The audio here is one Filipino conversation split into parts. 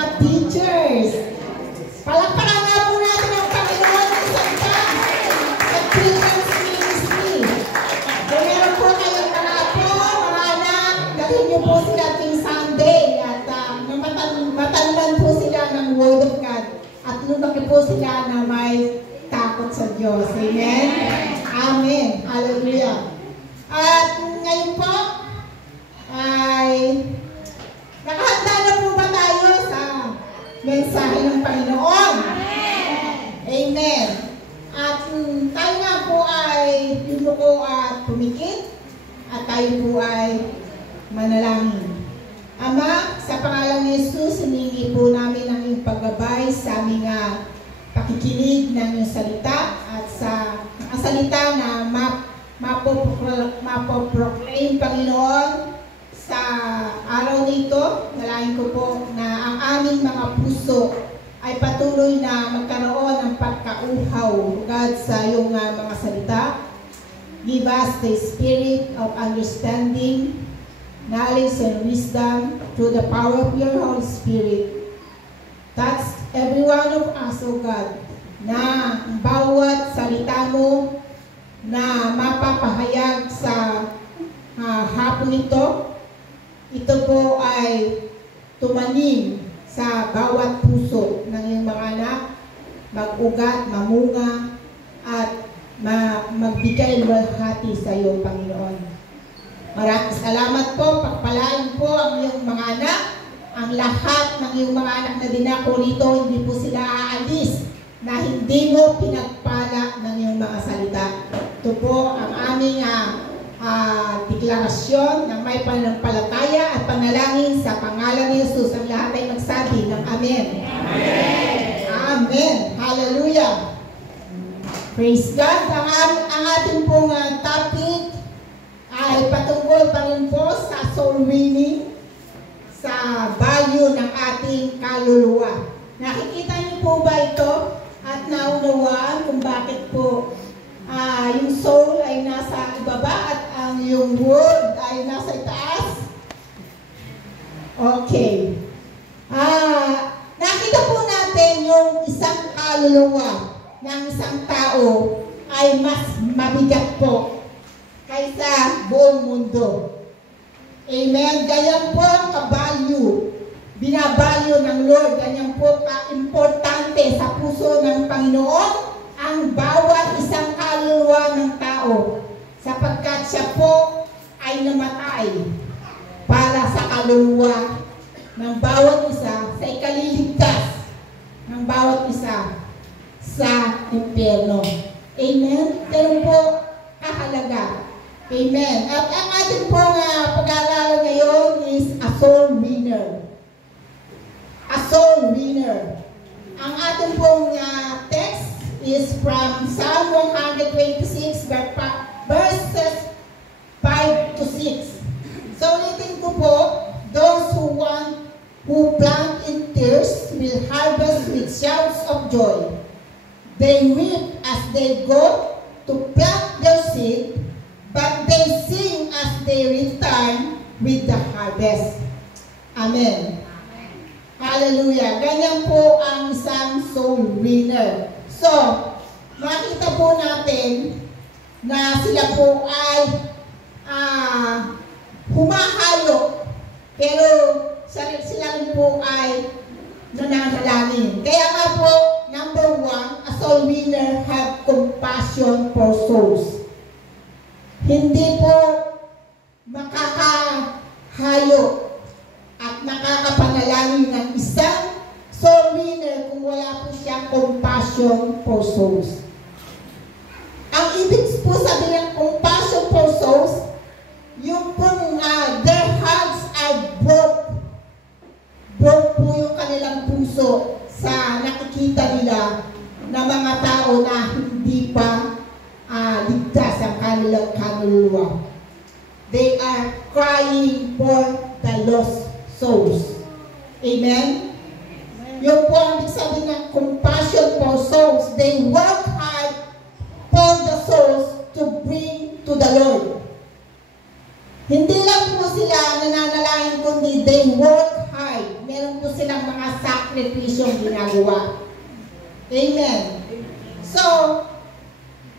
mga teachers. Palakpakan nga po natin ang Panginoon ng salita sa Children's Ministry. Kung meron po kayong mga apo, mga anak, dalhin niyo po sila ting Sunday at matanman po sila ng Word of God at lumaki po sila na may takot sa Diyos. Amen? Amen. Hallelujah. At ngayon po ay nakahanda na po ba tayo sa mensahe ng Panginoon? Amen. At tayo nga po ay yumuko at pumikit at tayo po ay manalangin. Ama, sa pangalan ni Jesus, hiningi po namin ang iyong paggabay sa aming pakikinig ng iyong salita at sa salita na mapoproclaim, Panginoon, sa araw nito. Nalain ko po na ang aming mga puso ay patuloy na magkaroon ng pagkauhaw, God, sa iyong mga salita. Give us the spirit of understanding, knowledge and wisdom through the power of your Holy Spirit. Touch every one of us, O God, na bawat salita mo na mapapahayag sa hapon ito, ito po ay tumanim sa bawat puso ng iyong mga anak, mag-ugat, mamunga, at magbigay luwalhati sa iyo, Panginoon. Maraming salamat po, pagpalain po ang iyong mga anak, ang lahat ng iyong mga anak na dinako rito, hindi po sila aalis na hindi mo pinagpala ng iyong mga salita. Ito po ang aming deklarasyon ng may pananampalataya at panalangin sa pangalan ni Jesus. Ang lahat ay magsabi ng Amen. Amen. Amen. Hallelujah. Praise God. Ang ating pong topic ay patungkol pa rin po sa soul winning, sa value ng ating kaluluwa. Nakikita niyo po ba ito? At naunawaan kung bakit po yung soul ay nasa ibaba at ang yung word ay nasa itaas? Okay. Nakita po natin yung isang kaluluwa ng isang tao ay mas mabigat po kaysa buong mundo. Amen. Ganyan po ang kabalyo. Binabalyo ng Lord. Ganyan po ka-importante sa puso ng Panginoon ang bawat isang kaluluwa ng tao, sapagkat siya po ay namatay para sa kaluluwa ng bawat isa, sa ikaliligtas ng bawat isa sa impyerno. Amen? Pero po kahalaga. Amen. At ang ating pong pag-aaralan ngayon is a soul winner. A soul winner. Ang ating pong text is from Psalm 126 verses 5 to 6. So ulitin ko po, those who plant in tears will harvest with shouts of joy. They weep as they go to plant their seed, but they sing as they return with the harvest. Amen. Hallelujah. Ganyan po ang isang soul winner. So, makita po natin na sila po ay humahalo, pero sila rin po ay nananalangin. Kaya nga po, number 1, a soul winner have compassion for souls. Hindi po makakahayo at nakakapanalangin ng isang soul winner kung wala po siyang compassion for souls. Ang ibig po sabihin ng compassion for souls, yung pong their hearts are broke. Broke po yung kanilang puso sa nakikita nila na mga tao na hindi pa ligtas ang kanilang kaluluwa. They are crying for the lost souls. Amen? Yung po ang ibig sabihin ng compassion for souls. They work hard for the souls to bring to the Lord. Hindi lang po sila nananalangin kundi they work hard. Meron po silang mga sakripisyong ginagawa. Amen. So,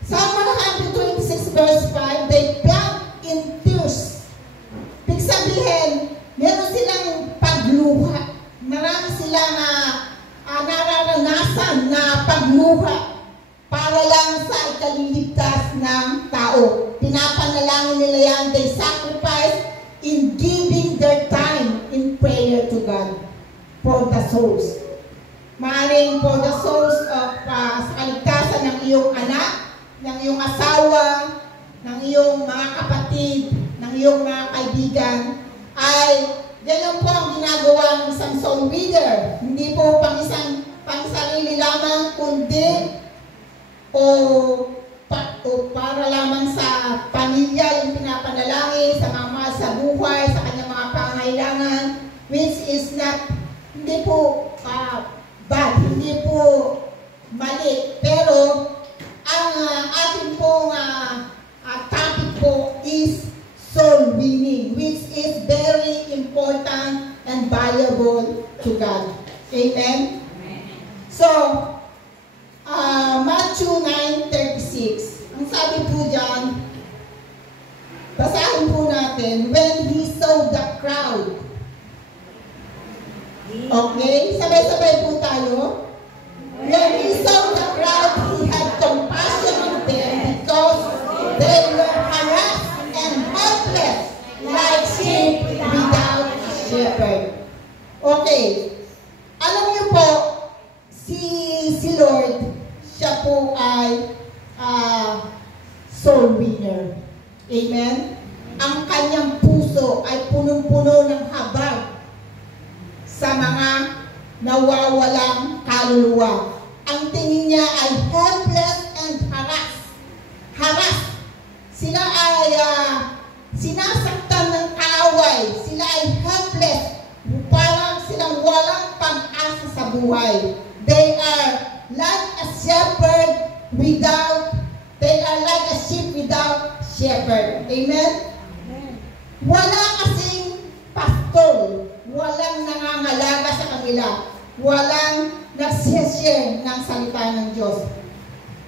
Psalm 126 verse 5, they plant in tears. Ibig sabihin, meron silang pagluha. Marami silang nararanasan na pagluha para lang sa ikaliligtas ng tao. Pinapanalangin nila yan, they sacrifice in giving their time in prayer to God for the souls. Maaring for the souls of sa kaligtasan ng iyong anak, ng iyong asawa, ng iyong mga kapatid, ng iyong mga kaibigan, ay ganyan po ang ginagawa ng isang soul winner. Hindi po pang sarili lamang, kundi para lamang sa pamilya yung pinapanalangin, sa mga mahal sa buhay, sa kanyang mga pangailangan, which is not, hindi po bad, hindi po mali. Pero ang ating pong topic po is soul winning, which is very important and valuable to God. Amen? So, Matthew 9:36. Ang sabi po dyan, basahin po natin, when he saw the crowd. Okay? Sabay-sabay po tayo. When he saw the crowd, he had compassion on them because they were harassed and helpless like sheep without shepherd. Okay. Alam niyo po, si Lord, siya po ay soul winner. Amen? Ang kanyang puso ay punong-puno ng habag sa mga nawawalang kaluluwa. Ang tingin niya ay helpless and harassed. Harassed. Sila ay sinasaktan ng kaaway. Sila ay helpless. Parang silang walang pag-asa sa buhay. They are like a sheep without shepherd. Amen? Wala kasing pastor. Walang nangangalaga sa kanila. Walang nagsishare ng salita ng Diyos.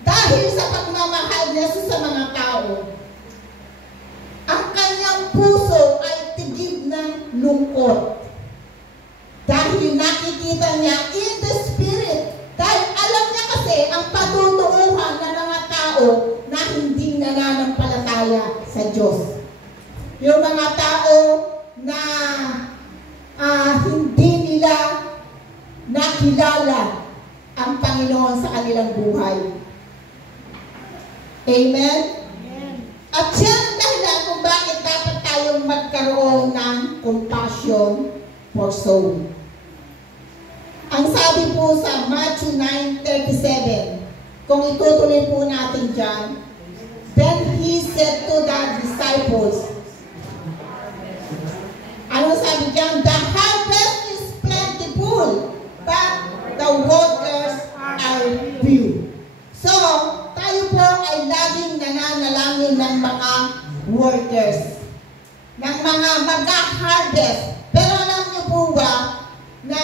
Dahil sa pagmamahal niya sa mga tao, ang kanyang puso ay tigib ng lungkot. Dahil nakikita niya in the spirit. Dahil alam niya kasi ang patutuuhan ng mga tao na hindi nananampalataya sa Diyos. Yung mga tao na hindi nila nakilala ang Panginoon sa kanilang buhay. Amen? At yan ang dahilan kung bakit dapat tayong magkaroon ng compassion for soul. Ang sabi po sa Matthew 9:37, kung itutuloy po natin dyan, then he said to the disciples, ano sabi dyan? The harvest is plentiful, but the workers are few. So, tayo po ay laging nananalangin ng mga workers, ng mga mag-harvest. Pero alam niyo po ba na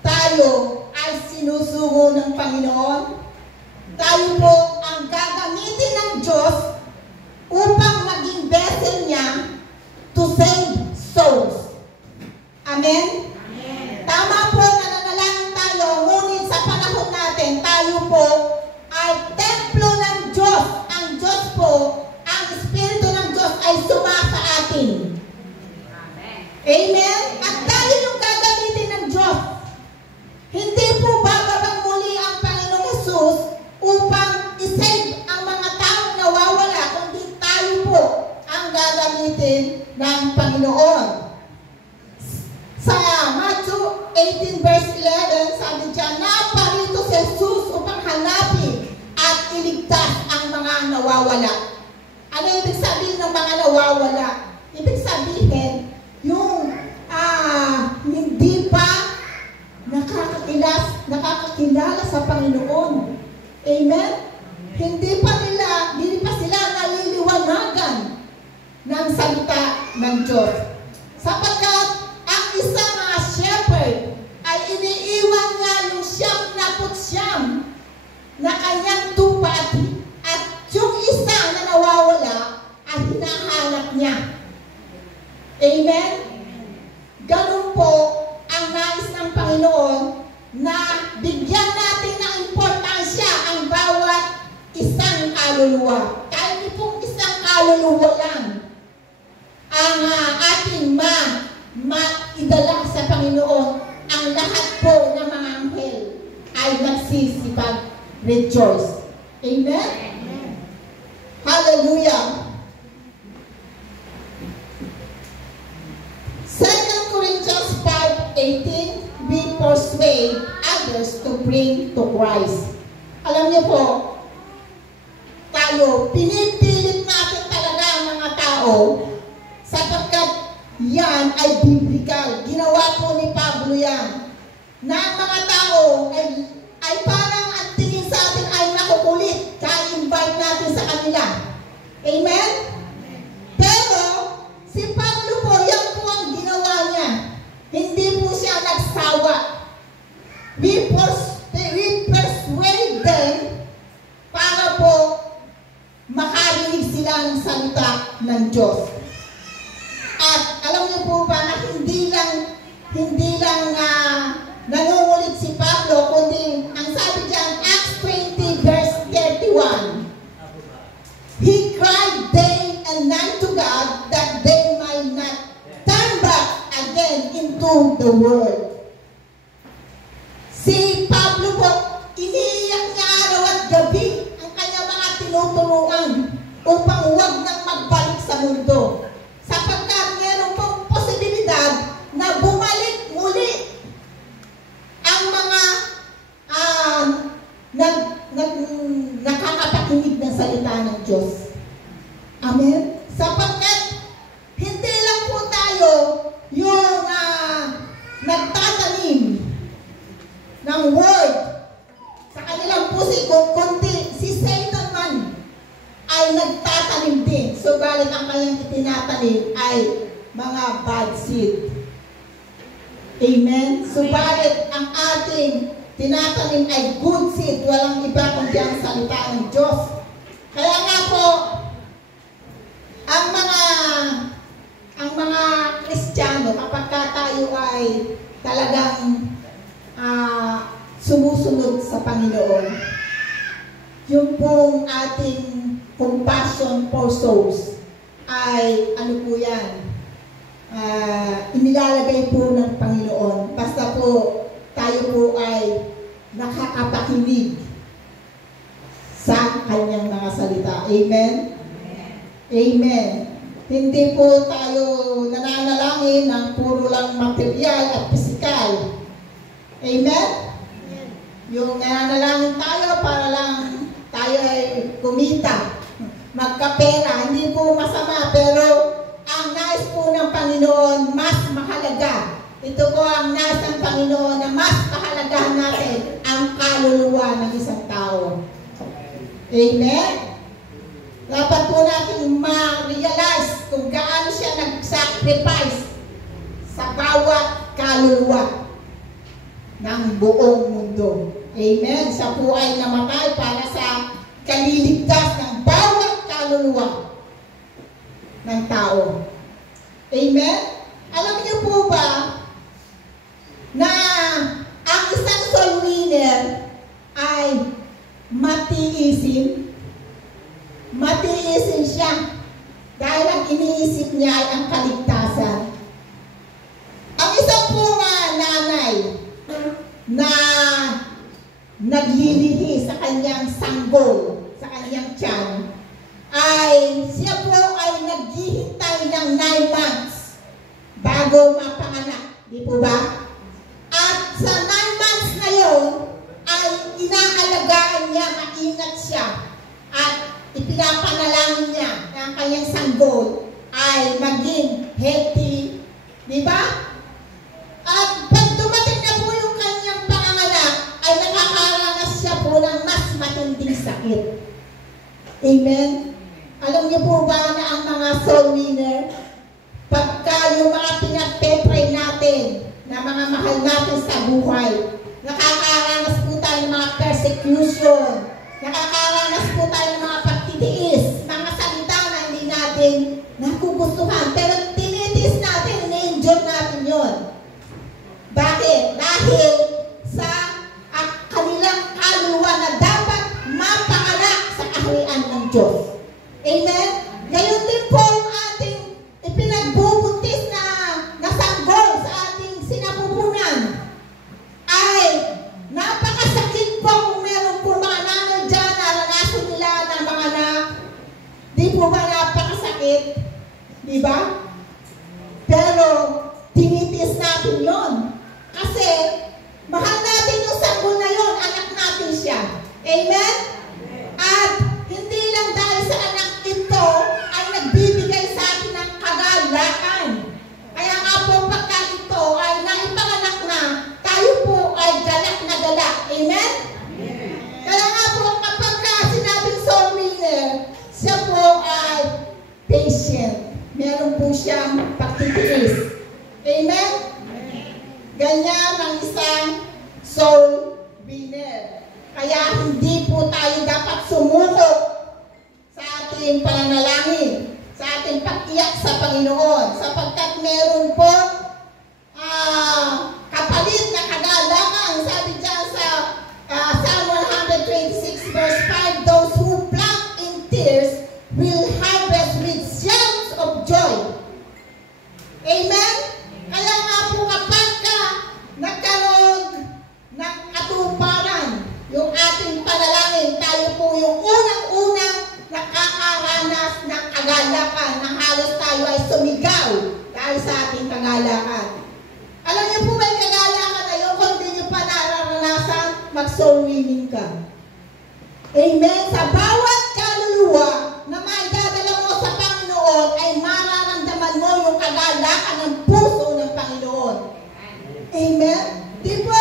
tayo ay sinusugo ng Panginoon? Tayo po ang gagamitin ng Diyos upang maging vessel niya to save souls. Amen? Tama po, nananalangin tayo, ngunit sa panahon natin, tayo po ay templo ng Diyos. Ang Diyos po, ang Espiritu ng Diyos ay sumasa atin. Amen? At tayo yung gagamitin ng Diyos. Hindi po bababang muli ang Panginoong Hesus upang isave ang mga taong nawawala, kundi tayo po ang gagamitin ng Panginoon. Sa Matthew 18 verse 11, sabi dyan, naparito si Jesus upang hanapin at iligtas ang mga nawawala. Ano ibig sabihin ng mga nawawala? Ibig sabihin, yung hindi pa nakakakilala sa Panginoon. Amen? Hindi pa sila naliliwanagan ng salita ng Diyos. Sapagkat ang isang shepherd iniiwan niya yung 99 na kanyang tupa at yung isa na nawawala ay hinahanap niya. Amen? Ganun po ang nais ng Panginoon na bigyan natin ng importansya ang bawat isang kaluluwa. Kahit di pong isang kaluluwa lang ang ating maidala sa Panginoon, ang lahat po ng mga anghel ay nagsisipag-rejoice. Amen? Hallelujah! 2 Corinthians 5:18, we persuade others to bring to Christ. Alam niyo po, tayo, pinipilit natin talaga ang mga tao sapagkat yan ay biblical. Ginawa po ni Pablo yan. Na ang mga tao ay parang ang tingin sa atin ay nakukulit kaya invite natin sa kanila. Amen? Pero, si Pablo po, yan po ang ginawa niya. Hindi po siya nagsawa. We persuade them para po makarinig sila ng salita ng Diyos. At alam niyo po ba na hindi lang nangungulit si Pablo, kundi ang sabi diyan, Acts 20 verse 31. He cried day and night to God that they might not turn back again into the world. Si Pablo po, iniiyak niya araw at gabi ang kanyang mga tinuturuan upang huwag nang magbalik sa mundo. Sapagkat meron pong posibilidad na bumalik muli ang mga nakakapakinig ng salita ng Diyos. Amen? Sapagkat hindi lang po tayo yung nagtatanim ng word sa kanilang puso, kundi si Satan man ay nagtatanim din. Subalit ang kanyang itinatanim ay mga bad seed. Amen? Subalit ang ating tinatanim ay good seed. Walang iba kundi ang salita ng Diyos. Kaya nga po, ang mga Kristiyano, kapag tayo ay talagang sumusunod sa Panginoon, yung pong ating compassion for souls ay ano po yan, inilalagay po ng Panginoon. Basta po tayo po ay nakakapakinig sa kanyang mga salita. Amen? Amen. Hindi po tayo nananalangin ng puro lang material at pisikal. Amen? Yung nananalangin tayo para lang tayo ay kumita, magkapera, hindi po masama, pero ang nais po ng Panginoon mas mahalaga. Ito po ang nais ng Panginoon na mas pahalagahan natin ang kaluluwa ng isang tao. Amen? Dapat po natin ma-realize kung gaano siya nag-sacrifice sa bawat kaluluwa ng buong mundo. Amen? Siya po ay namatay para sa kaliligtas ng bawat kaluluwa ng tao. Amen? Alam niyo po ba na ang isang soul winner ay matiisin? Matiisin siya dahil ang iniisip niya ay ang kaligtasan. Ang isang po nanay na naglilihi sa kanyang sanggol, sa kanyang tiyan, ay siya po ay naghihintay ng 9 months bago mapanganak. Di po ba? At sa 9 months na yun, ay inaalagaan niya, maingat siya, at ipinapanalangin niya na ang kanyang sanggol ay maging healthy. Di ba? At pag dumating na po yung kanyang panganganak, ay nakakaranas siya po ng mas matinding sakit. Amen? Alam niyo po ba na ang mga soul winner, pagka yung mga pinagpe-pray natin na mga mga mahal natin sa buhay. Nakakaranas po tayo ng mga persecution. Nakakaranas po tayo ng mga pagtitiis. Mga salita na hindi natin nagugustuhan. Pero tinitiis natin, na-enjoy natin yun. Bakit? Dahil sa kanilang kaluluwa na dapat mapanganak sa kaharian ng Diyos. Amen? Ngayon din po yung ating ipinagbubuntis na sanggol sa ating sinapupunan ay napakasakit po kung meron po mga nanay dyan na naranasan nila na mga anak. Di po ba napakasakit? Di ba? Pero tinitiis natin yon. Kasi mahal natin yung sanggol na yon, anak natin siya. Amen? At hindi lang dahil sa anak ito ay nagbibigay sa atin ng kagalakan. Kaya nga po pagka ito ay naipanganak na, tayo po ay galak na galak. Amen? Kaya nga po kapag sinabing soul winner, siya po ay patient. Meron po siyang pagtitiis. Amen? Ganyan ang isang soul winner. Kaya hindi po tayo dapat sumuko sa ating pananalangin, sa ating pag-iyak sa Panginoon, sapagkat meron po kapalit na kagalakan. Sabi dyan sa Psalm 126 verse 5, those who plant in tears will harvest with shouts of joy. Amen? Kaya nga po kapag nagkaroon ng katuparan yung ating panalangin, tayo po yung unang-unang nakakaranas ng kagalakan na halos tayo ay sumigaw dahil sa ating kagalakan. Alam niyo po ba yung kagalakan na yun, kung hindi niyo pa nararanasan, mag-soul winning ka. Amen? Sa bawat kaluluwa na maidadala mo sa Panginoon ay mararamdaman mo yung kagalakan ng puso ng Panginoon. Amen? Di po,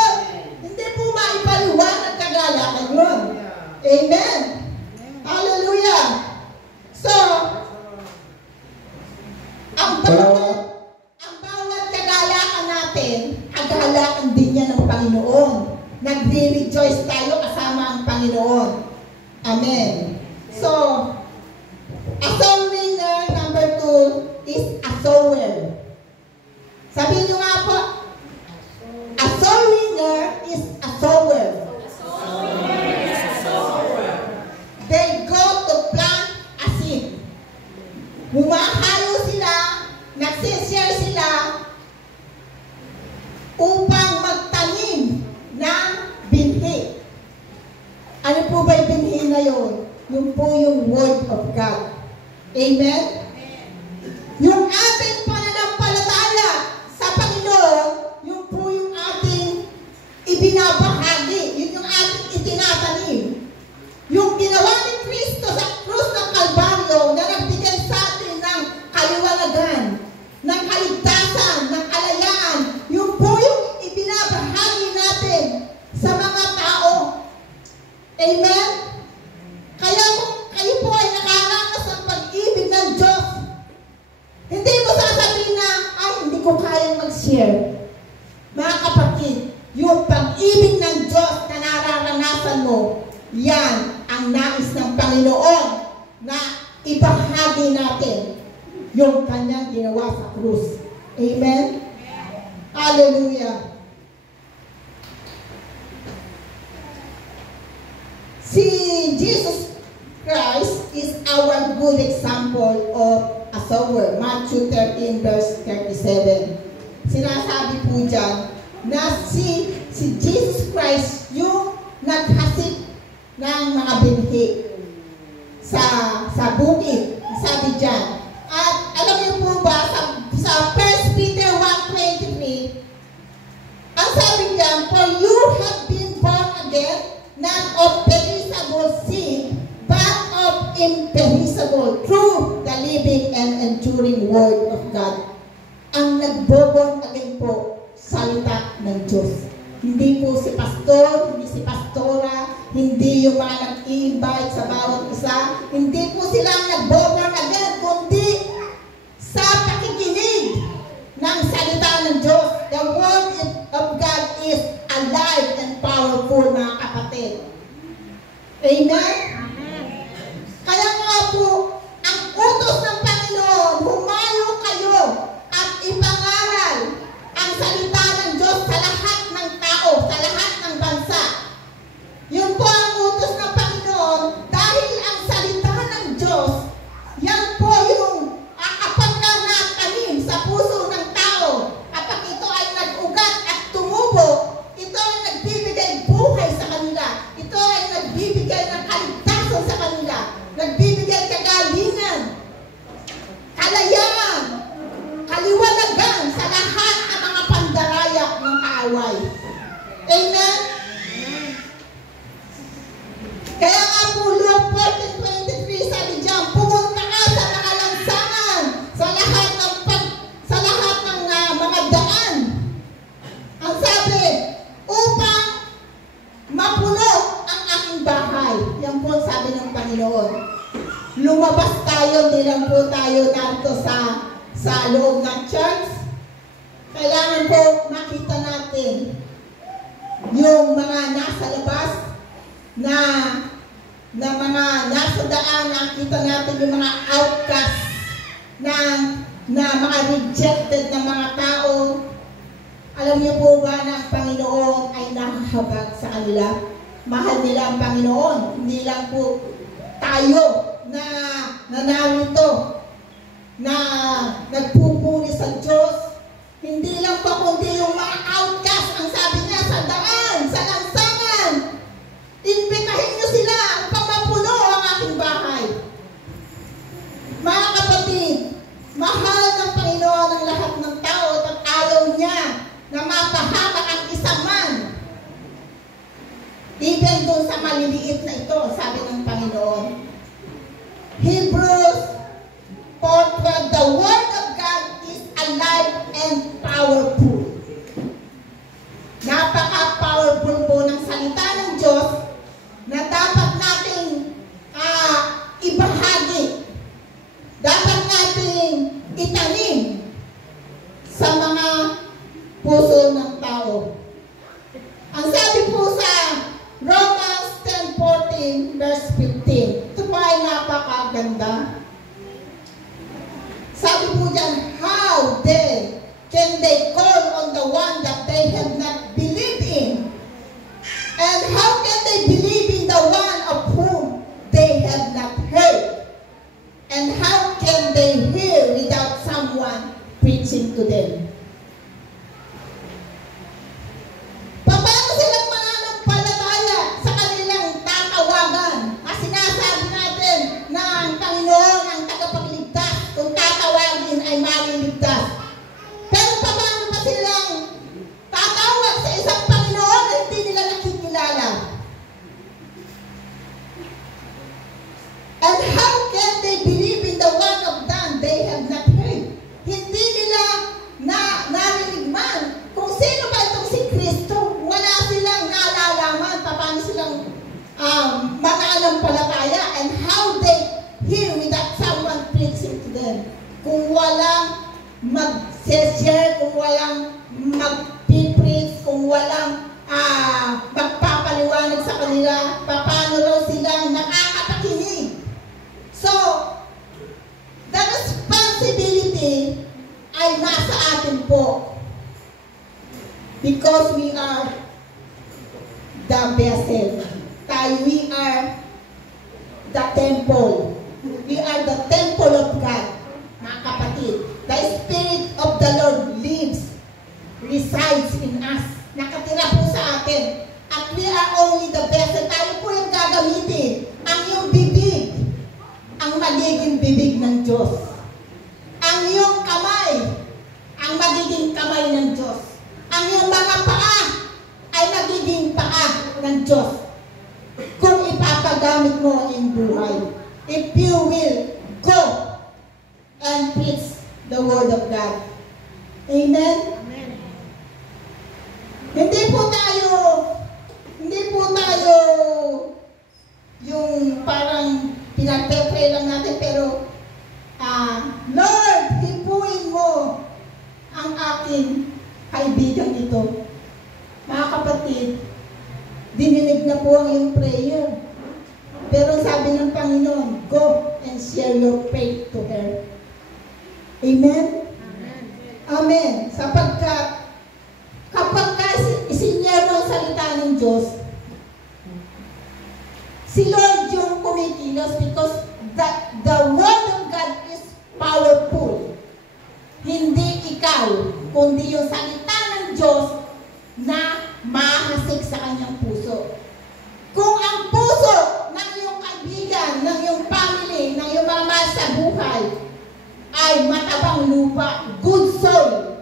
hindi po maipaliwanag kagalakan yun. Amen? Hallelujah! So, ang bawat kagalakan natin, kagalakan din yan ng Panginoon. Nagre-rejoice tayo kasama ang Panginoon. Amen. So, a soul winner number 2 is a sower. Sabihin nyo nga po, a soul winner is a sower. They go to plant a seed. Humahayo sila, nagsishare sila upang magtanim ng binhi. Ano po ba yung binhi na yun? Yung po yung Word of God. Amen? Yung ating pananampalataya sa Panginoon, yung po yung ating ibinabahagi, yun yung ating itinatanim. Yung ginawa ni Kristo sa krus ng Kalbaryo na nagbigay sa atin ng kaliwanagan, ng kaligtasan, ng kalayaan, yung po yung ibinabahagi natin sa mga tao. Amen? Kaya kung kayo po ay nakaranas ng pag-ibig ng Diyos, hindi mo sasabihin na, ay, hindi ko kayang mag-share. Mga kapatid, yung pag-ibig ng Diyos na nararanasan mo, yan ang nais ng Panginoon na ibahagi natin yung kanyang ginawa sa krus. Amen? Hallelujah! Si Jesus Christ is our good example of a sower. Matthew 13 verse 37. Sinasabi po dyan na si Jesus Christ yung naghasik ng mga binhi sa bukid. Sabi dyan. At alam niyo po ba, sa 1 Peter 1:23, ang sabi dyan, for you have been born again, not of perishable seed, but of imperishable, through the living and enduring Word of God. Ang nagbo-born again po, salita ng Diyos. Hindi po si pastor, hindi si pastora, hindi yung mga nag-i-invite sa bawat isa, hindi po sila nag-born again, kundi sa pakikinig ng salita ng Diyos. The word po tayo narito sa loob ng church, kailangan po makita natin yung mga nasa labas na mga nasa daan, nakita natin yung mga outcast na mga rejected na mga tao. Alam niyo po ba na ang Panginoon ay nakahabag sa kanila? Mahal nila ang Panginoon. Hindi lang po tayo na narito, na nagpupuri sa Diyos. Hindi lang pa kundi yung mga outcast, ang sabi niya, sa daan, sa lansangan. Imbitahin niyo sila upang mapuno ang aking bahay. Mga kapatid, mahal ng Panginoon ang lahat ng tao at ayaw niya na mapahamak ang isa man. Even doon sa maliliit na ito, sabi ng Panginoon. Hebrews 4:12, the Word of God is alive and powerful. Napaka-powerful po ng salita ng Diyos na dapat nating ibahagi. Dapat nating itanim sa mga puso ng tao. Ang sabi po sa Romans 10:14 verse 15, ito pa ay napakaganda. Sabi po dyan, how then can they call on the one that they have not believed in? And how can they believe in the one of whom they have not heard? And how can they hear without someone preaching to them? Paano silang mananampalataya sa kanilang tatawagan? Kasi sinasabi natin na ang Panginoon ang tagapagligtas. Kung tatawagin ay maliligtas. Pero paano pa silang tatawag sa isang Panginoon na hindi nila nakikilala? And how can they believe in the one of them they have not heard? Hindi nila narinig man kung sino ba itong si Kristo. Wala silang naalalaman paano silang mananampalataya, and how they hear without someone preaching to them. Kung walang mag-share, kung walang mag-preach, kung walang magpapaliwanag sa kanila, paano raw silang nakakapakinig. So, the responsibility ay nasa atin po. Because we are the vessel. We are the temple. We are the temple of God. Mga kapatid, the Spirit of the Lord lives, resides in us. Nakatira po sa atin. At we are only the vessel. Tayo po yung gagamitin. Ang iyong bibig, ang magiging bibig ng Diyos. Ang iyong kamay, ang magiging kamay ng Diyos. Ang iyong mga paa, ay magiging paa ng Diyos. Kung ipapagamit mo ang iyong buhay. If you will go and preach the Word of God. Amen? Amen. Hindi po tayo yung parang pinagpe-pray lang natin, pero Lord, hipuin mo ang aking kaibigan ito. Mga kapatid, dininig na po ang iyong prayer. Pero sabi ng Panginoon, go and share your faith to her. Amen? Amen. Amen. Sapagkat kapag isinyer mo ang salita ng Diyos, si Lord yung kumikilos, because the Word of God is powerful. Hindi ikaw, kundi yung salita ng Diyos na mahasik sa kanyang puso. Kung ang puso ng iyong kaibigan, ng iyong family, ng iyong mga sa buhay ay matabang lupa, good soil,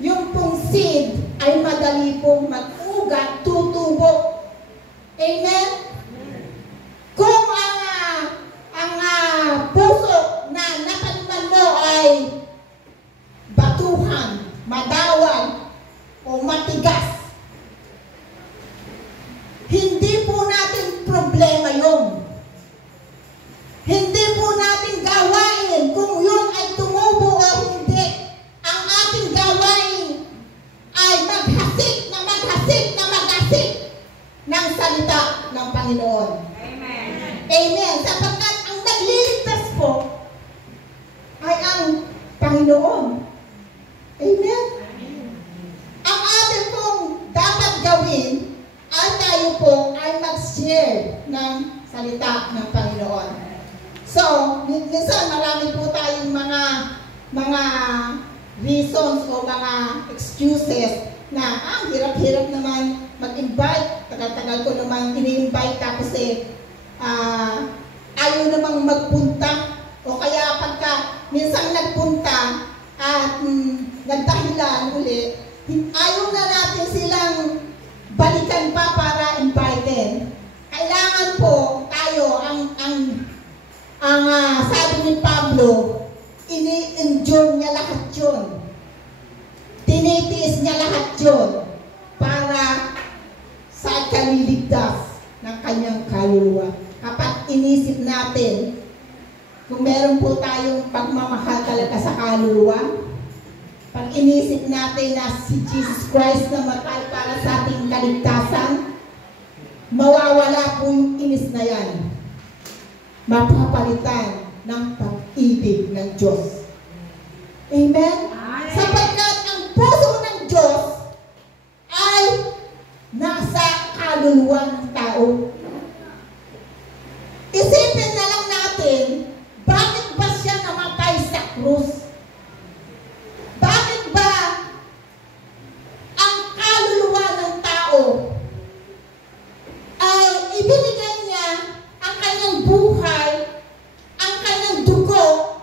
yung pong seed ay madali pong mag-ugat, tutubo. Amen? Kung ang puso na nataniman mo ay batuhan, madawal, o matigas, hindi po natin problema yun. Hindi po natin gawa Panginoon. Amen? Ang atin pong dapat gawin ay tayo po ay mag-share ng salita ng Panginoon. So, minsan marami po tayong mga reasons o mga excuses na hirap-hirap naman mag-invite. Tagal-tagal ko naman ini-invite tapos ayaw namang magpunta. O kaya pagka minsan nagpunta at nagdahilan ulit, ayaw na natin silang balikan pa para invited. Kailangan po tayo ang sabi ni Pablo, ini-endure niya lahat yun. Tinitiis niya lahat yun para sa kaliligtas ng kanyang kaluluwa. Kapag inisip natin, kung meron po tayong pagmamahal talaga sa kaluluwa, pag inisip natin na si Jesus Christ na matay para sa ating kaligtasan, mawawala po yung inis na yan. Mapapalitan ng pag-ibig ng Diyos. Amen? Sapagkat ang puso ng Diyos ay nasa kaluluwa ng tao. Isipin na lang natin, bakit ba siya namatay sa krus? Bakit ba ang kaluluwa ng tao ay ibinigay niya ang kanyang buhay, ang kanyang dugo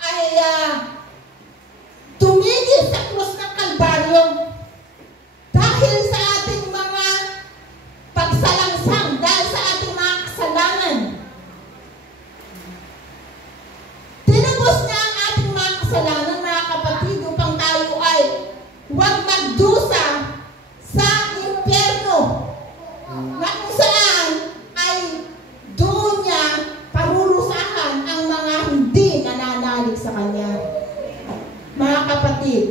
ay tumigil sa krus ng Kalbaryo dahil sa ating mga pagsalangsang, dahil sa ating mga kasalanan. Tinubos niya ang ating mga kasalanan, mga kapatid, upang tayo ay huwag magdusa sa impyerno, na kung saan ay doon niya parurusahan ang mga hindi nananalig sa Kanya. Mga kapatid,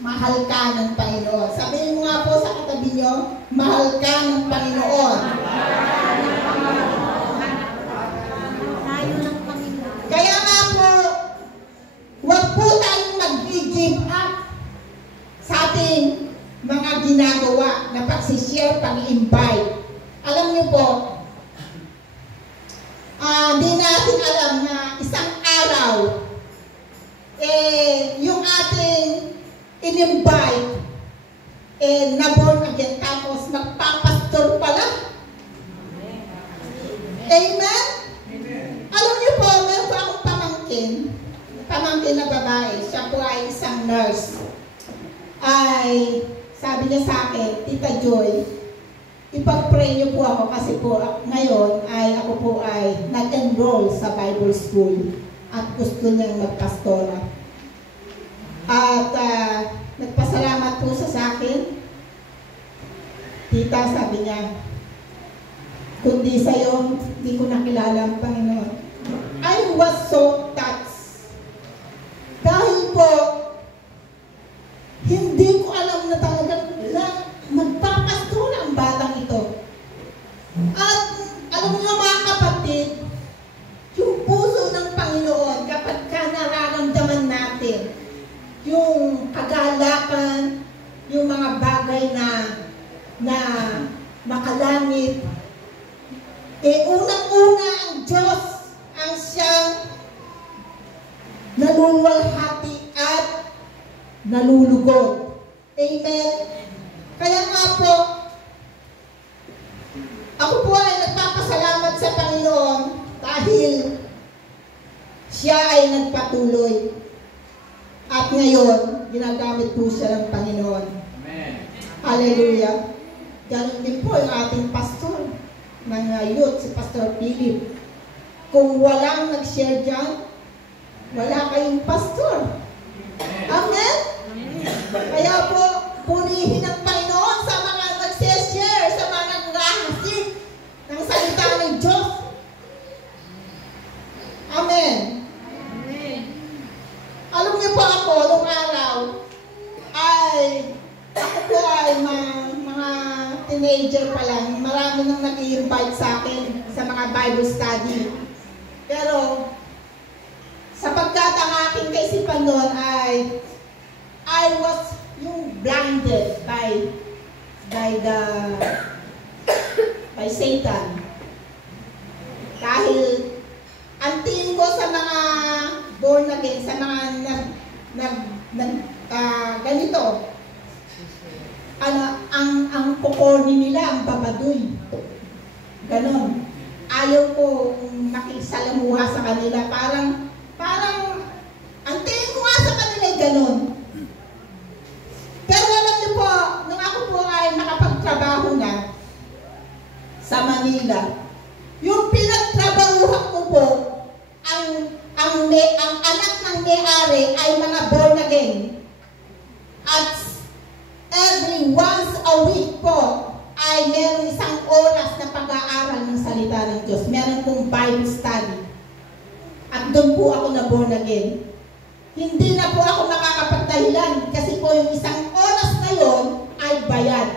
mahal ka ng Panginoon. Sabihin mo nga po sa katabi niyo, mahal ka ng Panginoon. Kaya nga po, huwag po tayong mag-give up sa ating mga ginagawa na pagsishare, pag-invite. Alam niyo po, di natin alam na isang araw, yung ating in-invite, na-born again, tapos magpapastor pala. Amen? Alam niyo po, meron po akong pamangkin na babae. Siya po ay isang nurse. Ay, sabi niya sa akin, Tita Joy, ipag-pray niyo po ako kasi po ngayon ay ako po ay nag-enroll sa Bible School at gusto niyang magpastora. At nagpasalamat po siya sa akin. Tita, sabi niya, kundi sa'yo, hindi ko nakilala ang Panginoon. I was so touched. Dahil po, hindi ko alam na talaga na magpapastora ang batang ito. At alam niyo mga kapatid, yung puso ng Panginoon, kapag nararamdaman natin, yung kagalakan, yung mga bagay na makalangit, unang-una ang Diyos ang siyang naluluwalhati at nalulugod. Amen? Kaya nga po, ako po ay nagpapasalamat sa Panginoon dahil siya ay nagpatuloy. At ngayon, ginagamit po siya ng Panginoon. Amen. Hallelujah. Ganon din po yung ating pastor ng youth, si Pastor Philip. Kung walang nag-share dyan, wala kayong pastor. Amen? Kaya po, purihin ng Panginoon sa mga nag-share, sa mga nag-rahasik ng salita ng Diyos. Amen. Alam niyo po ako, nung araw, ako po ay mga teenager pa lang, marami nang nag-i-invite sa akin sa mga Bible study. Pero, sapagkat ang aking kaisipan noon ay I was yung blinded by Satan. Dahil ang tingin ko sa mga born again, sa mga ganito, ang kukorni nila, ang babaduy. Ganon. Ayaw ko makisalamuha sa kanila. Parang, ang tingin ko nga sa kanila ay ganon. Pero alam niyo po, nung ako po ay nakapagtrabaho na sa Manila, yung pinagtrabahuhan ko po, ang anak ng may-ari ay mga born again. At every once a week po, ay meron isang oras na pag-aaral ng salita ng Diyos. Meron pong Bible study. At doon po ako na born again. Hindi na po ako makakapagdahilan kasi po yung isang oras na yon ay bayad.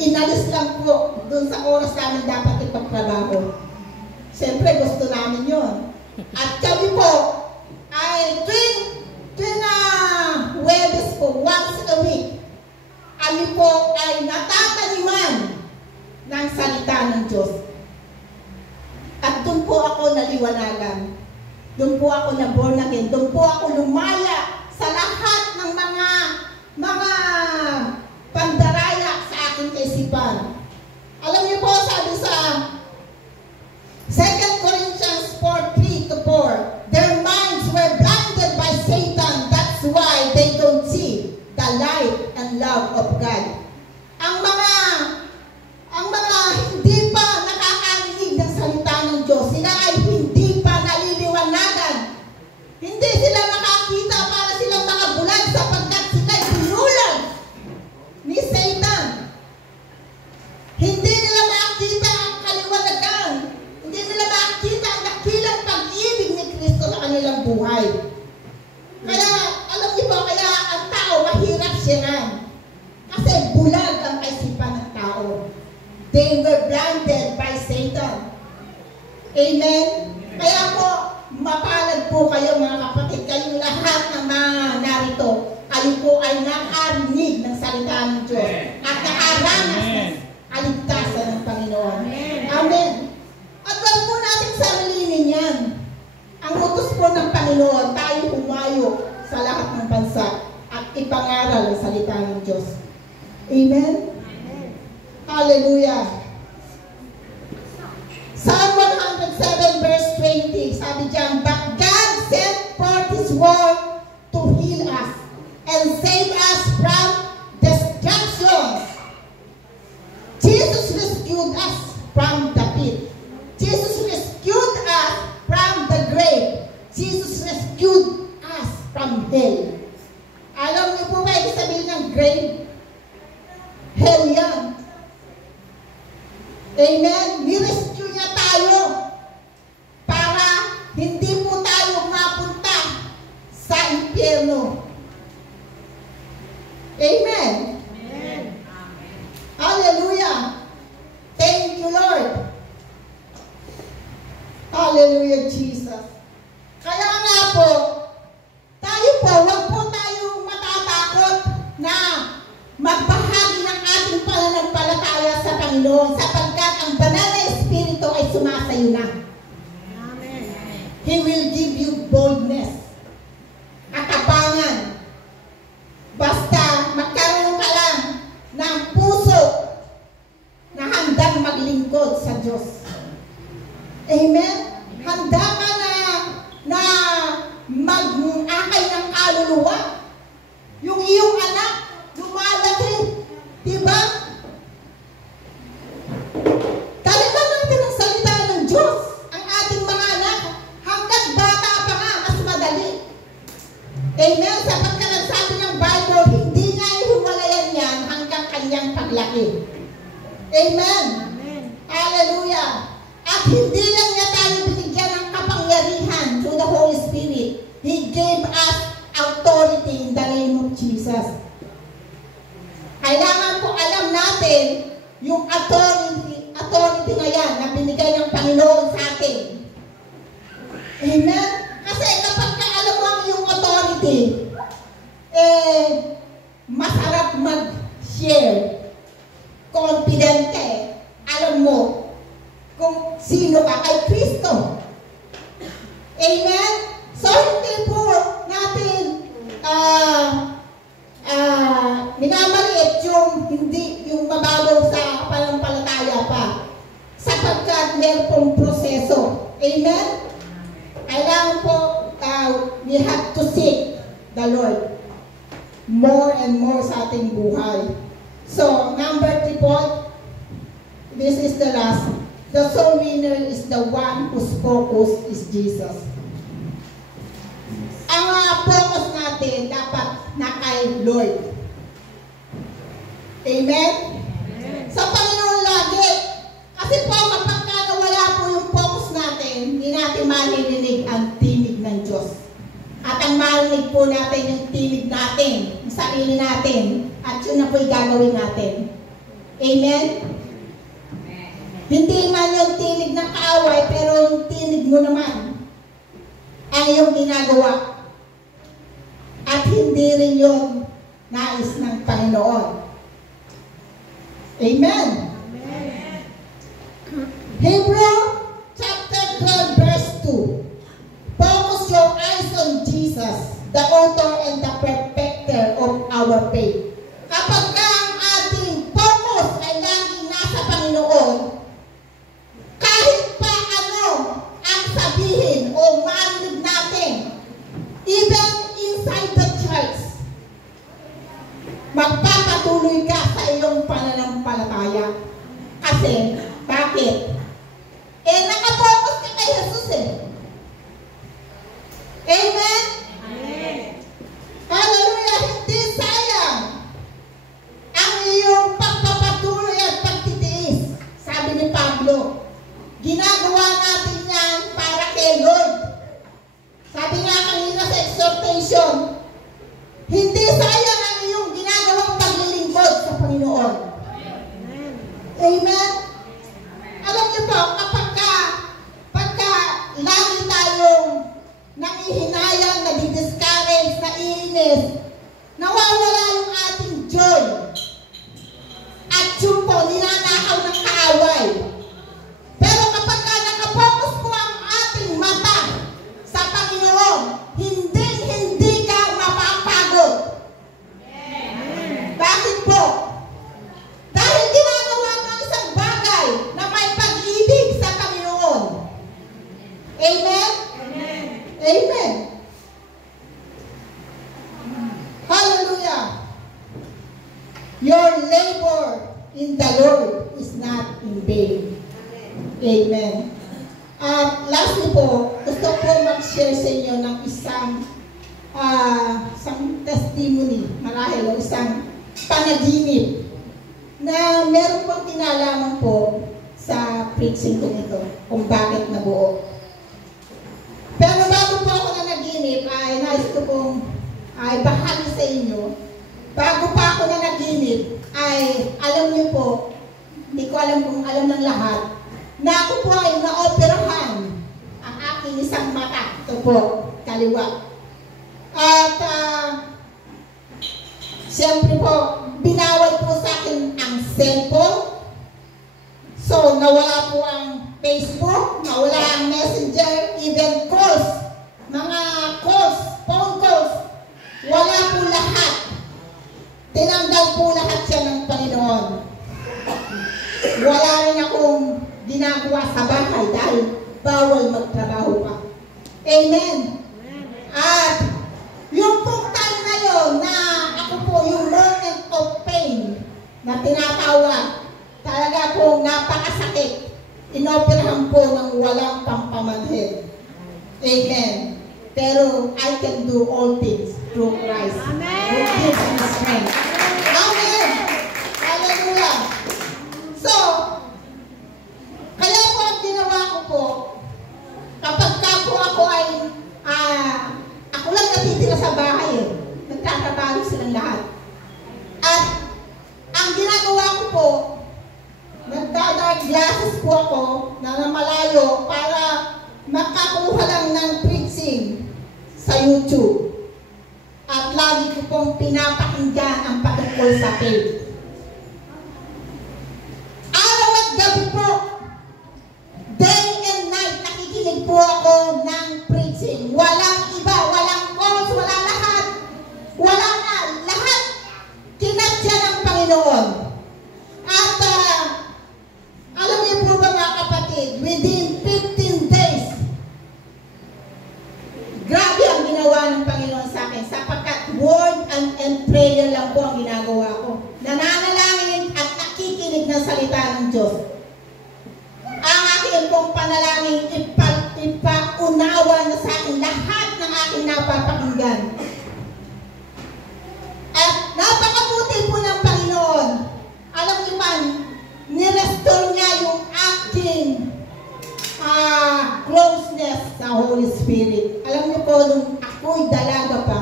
Inalis lang po doon sa oras namin dapat ipagtrabaho. Siyempre gusto namin yon. At kami po ay tuwing Huwebes po, once a week, kami po ay natataniman ng salita ng Diyos. At doon po ako naliwanagan. Doon po ako na-born again. Doon po ako lumaya sa lahat ng mga pandaraya sa aking kaisipan. Alam niyo po, sabi sa 2 Corinthians 4:3-4, their minds were blinded by Satan. That's why they don't see the light and love of God. Ang mga hindi pa nakakarinig ng salita ng Diyos, sila ay hindi pa naliliwanagan. Hindi sila makakita para silang mga bulag sapagkat sila ay binulag ni Satan. Hindi nila makakita ang kaliwanagan. Hindi nila makakita ang dakilang pag-ibig ni Kristo sa kanilang buhay. Kaya, alam niyo po, kaya ang tao mahirap siya. Kasi bulag ang kaisipan ng tao. They were blinded by Satan. Amen? Kaya po, mapalad po kayo mga kapatid, kayong lahat ng mga narito, kayo po ay nakarinig ng salita ng Diyos at nakaranas ng kaligtasan ng Panginoon. Amen. At wag po natin sarilinin yan. Ang utos po ng Panginoon, tayo humayo sa lahat ng bansa at ipangaral ang salita ng Diyos. Amen? Hallelujah. Psalm 107 verse 20, sabi diyan, but God sent forth His word to heal us and save us from destruction. Jesus rescued us from the pit. Jesus rescued us from the grave. Jesus rescued us from hell. Alam niyo po ba ibig sabihin ng grave? Hell yan. Amen? Ni-rescue niya tayo para hindi po tayo mapunta sa impyerno. Amen? Amen. Hallelujah. Thank you, Lord. Hallelujah, Jesus. Kaya nga po, tayo po, huwag po tayo matatakot na magbahagi ng ating pananampalataya sa Panginoon sapagkat ang banal na Espiritu ay sumasayo na. Amen. He will give you boldness, katapangan. Basta magkaroon ka lang ng puso na handang maglingkod sa Diyos. Amen? Handa ka na mag-akay ng kaluluwa. Yung iyong anak, lumalaki. Diba? Talaga natin ang salita ng Diyos. Ang ating mga anak, hanggat bata pa nga, mas madali. Amen? Sapagkat ang sabi ng Bible, hindi nga ihuwalayan yan hanggang kanyang paglaki. Amen? Amen. Hallelujah. At hindi lang niya tayo binigyan ng kapangyarihan through the Holy Spirit. He gave us authority in the name of Jesus. Kailangan po alam natin yung authority na yan na binigay ng Panginoon sa atin. Amen? Kasi kapag alam mo ang personality, masarap mag-share. Confidente. Alam mo kung sino ka kay Kristo. Amen? So, hindi po natin minamaliit yung mababaw sa panampalataya pa. Sapagkat meron pong proseso. Amen? Kailangan po, we have to seek the Lord more and more sa ating buhay. So, number 3 po, this is the last. The soul winner is the one whose focus is Jesus. Ang focus natin dapat na kay Lord. Amen? Sa Panginoon lagi. Kasi po, kapag nawala po yung focus natin, hindi natin maririnig ang tinig ng Diyos. At ang marinig po natin yung tinig natin, yung sarili natin, at yun na po yung gagawin natin. Amen? Hindi man yung tinig ng kaaway, pero yung tinig mo naman ang iyong ginagawa. At hindi rin yung nais ng Panginoon. Amen? Amen. Hebrew chapter 12 verse 2. Focus your eyes on Jesus, the author and the perfecter of our faith. Kapag ang ating focus ay laging nasa Panginoon, kahit pa ano ang sabihin o marinig natin, even inside the church, magpapatuloy ka sa iyong pananampalataya. Kasi, bakit? Nakapokus ka kay Jesus eh. Amen? Amen. Hallelujah! Hindi sayang ang iyong pagpapatuloy at pagtitiis. Sabi ni Pablo, ginagawa natin yan para kay Lord. Sabi nga kanina sa exhortation, hindi sayang ang iyong ginagawang paglilingkod sa Panginoon. Amen. Amen? Alam niyo po, pagka lagi tayong nangihinayang, nadidiscourage, naiinis, nawawala yung ating joy. At yun po, ninanakaw ng kaaway. Pero kapag nakapokus po ang ating mata sa Panginoon, hindi ka mapapagod. Bakit po? Dahil ginagawa ng isang bagay na may pag-ibig sa Panginoon. Amen? Amen. Amen. Hallelujah. Your labor in the Lord is not in vain. Amen. At lastly po, gusto ko mag-share sa inyo ng isang testimony, marahil o isang panaginip na meron pong kinalaman po sa preaching ko nito kung bakit nabuo. Pero bago po ako nanaginip, ay nais ko pong bahagi sa inyo. Bago pa ako nanaginip, ay alam niyo po, hindi ko alam kung alam ng lahat, na ako po ay naoperahan ang aking isang mata. Ito po, kaliwa. At siyempre po, binawal po sa akin ang cellphone. So, nawala po ang Facebook, nawala ang Messenger, even calls, mga calls, phone calls, wala po lahat. Tinanggal po lahat siya ng Panginoon. Wala rin akong ginagawa sa bahay dahil bawal magtrabaho pa. Amen. At yung pong time na yun na ako po yung moment of pain na tinatawag, talaga pong napakasakit. Inoperahan po ng walang pampamanhin. Amen. Pero I can do all things through Christ. Amen. Who gives me strength. Amen. Hallelujah. So, kaya po ang ginawa ko po, kapag ka po ako ay, ako lang natitira sa bahay eh. Nagtatrabaho silang lahat. At ang ginagawa ko po, nagdadark glasses po ako na malayo para makakuha lang ng preaching sa YouTube. kong pinapakinggan ang patungkol sa faith. Araw at gabi po, day and night, nakikinig po ako ng preaching. Walang iba, walang coach, walang lahat. Wala na, lahat kinatya ng Panginoon. At alam niyo po ba mga kapatid, within 15 days, grabe ang ginawa ng Panginoon sa akin sapagkat word and prayer lang po ang ginagawa ko. Nananalangin at nakikinig ng salita ng Diyos. Ang aking pong panalangin ipaunawa na sa akin lahat ng aking napapakinggan. At napakabuti po ng Panginoon. Alam niyo man, nirestore niya yung aking closeness sa Holy Spirit. Alam niyo po, nung ako'y dalaga pa,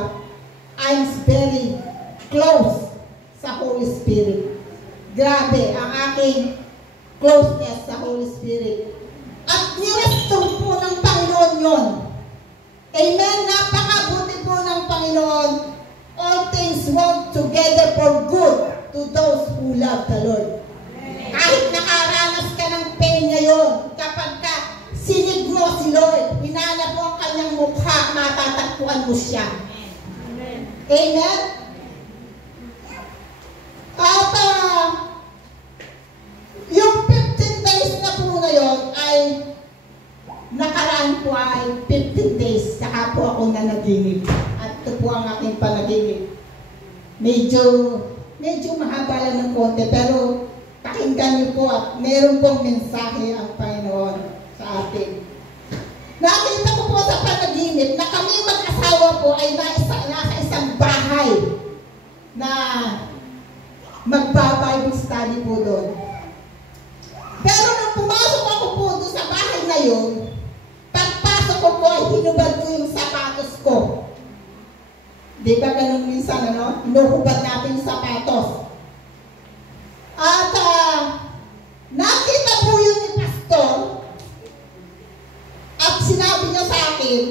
I'm very close sa Holy Spirit. Grabe ang aking closeness sa Holy Spirit. At nirestore po ng Panginoon yon. Amen? Napakabuti po ng Panginoon. All things work together for good to those who love the Lord. Kahit nakaranas ka ng pain ngayon, kapag ka sinig mo si Lord, hinanap mo ang kanyang mukha, matatagpuan mo siya. Amen? Amen? At yung 15 days na po ngayon ay nakaraan po ay 15 days, saka po ako nanaginip. At ito po ang aking panaginip. Medyo mahaba lang ng konti, pero pakinggan niyo po at meron pong mensahe ang Panginoon sa atin. Nakita ko po sa panaginip na kami mag-asawa po ay nasa isang bahay na magba-Bible study po doon. Pero nung pumasok ako po doon sa bahay na yun, pagpasok ko po ay hinubad ko yung sapatos ko. Di ba ganun minsan, ano? Hinuhubad natin yung sapatos. At nakita po yun ni Pastor at sinabi niya sa akin,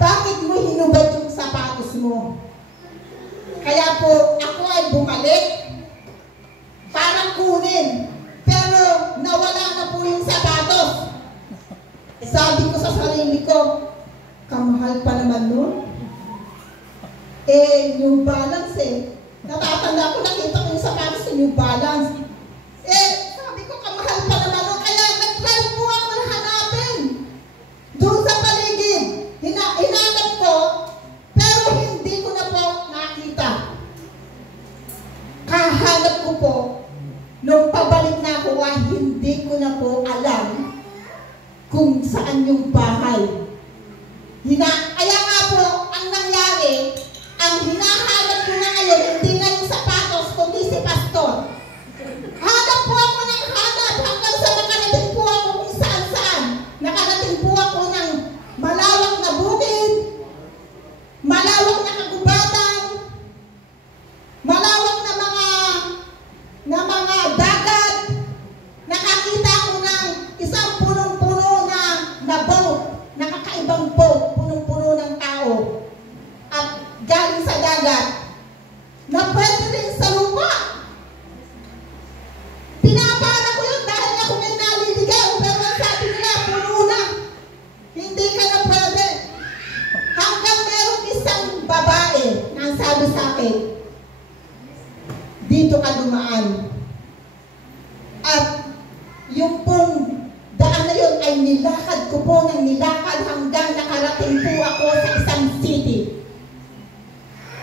bakit mo hinubad yung sapatos mo? Kaya po ako ay bumalik para kunin, pero nawala na po yung sapatos. Sabi ko sa sarili ko, kamahal pa naman nun. New Balance natatanda ko, nakita ko yung sapatos sa New Balance. Sabi ko, kamahal pa naman nun. Kaya nag-drive po ako na hanapin. Doon sa paligid. Hinanap ko, pero hindi ko na po nakita. Kahanap ko po, nung pabalik na ako, hindi ko na po alam kung saan yung bahay. Kaya nga po, ang nangyari, ang hinahanap ko na ngayon, hindi na yung sapatos, kundi si Pastor. Hanap po ako ng hanap hanggang sa nakarating po ako kung saan-saan. Nakarating po ako ng malawak na bukid, malawak na kagubatan, malawak na mga dagat. Nakakita ko ng isang punong-puno na boat, nakakaibang boat, punong-puno ng tao. At galing sa dagat, na pwede rin sa lupa. Pinapana ko yun dahil ako may naliligaw, pero ang sabi nila, puno na. Hindi ka na pwede. Hanggang merong isang babae na ang sabi sa akin, dito ka dumaan. At yung pong daan na yun ay nilakad ko po ng nilakad hanggang nakarating po ako sa isang city.